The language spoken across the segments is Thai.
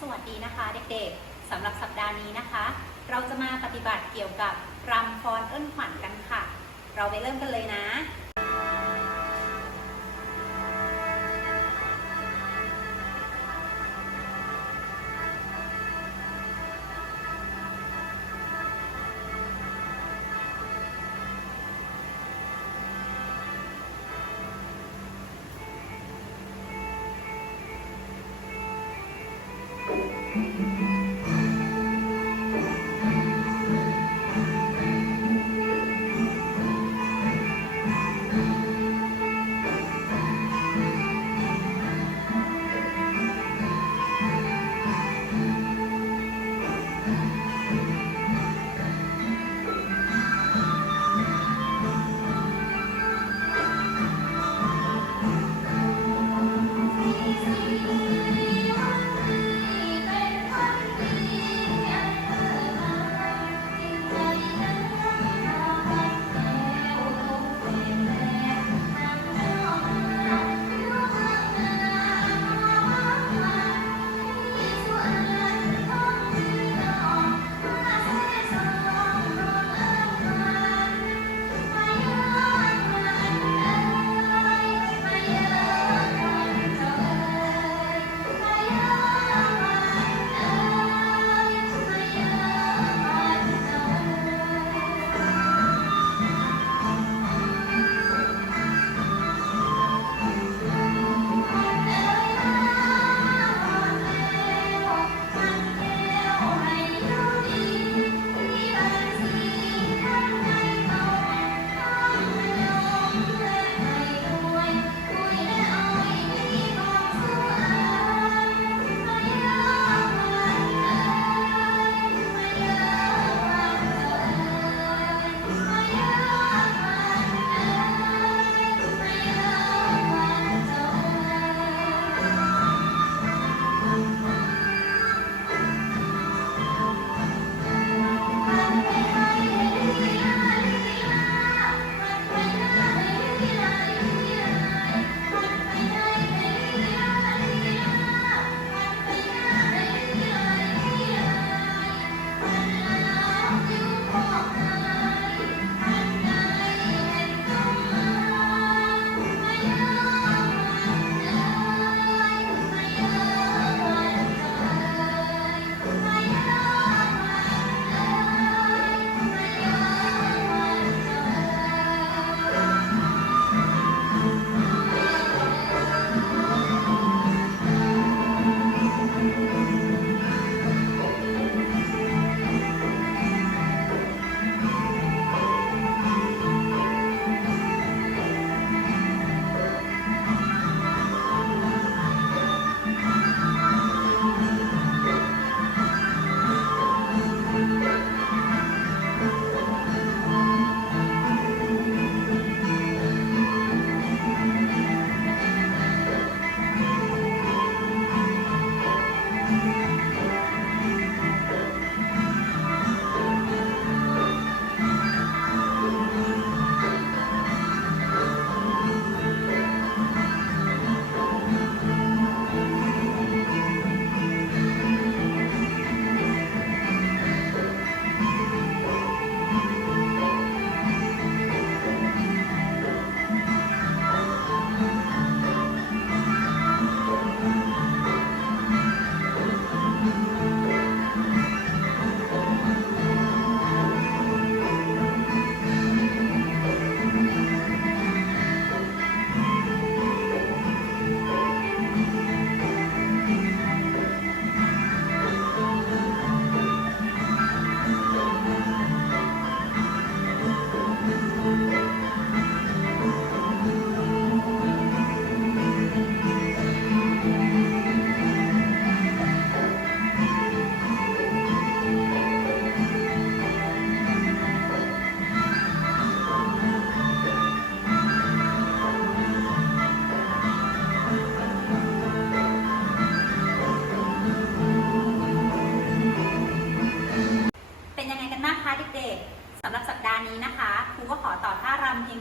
สวัสดีนะคะเด็กๆสำหรับสัปดาห์นี้นะคะ เราจะมาปฏิบัติเกี่ยวกับรำฟ้อนเอิ้นขวัญกันค่ะ เราไปเริ่มกันเลยนะ เ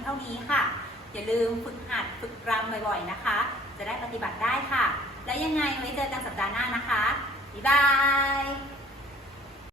ท่านี้ค่ะ อย่าลืมฝึกหัดฝึกรำบ่อยๆนะคะ จะได้ปฏิบัติได้ค่ะ แล้วยังไงไว้เจอกันสัปดาห์หน้านะคะบ๊ายบาย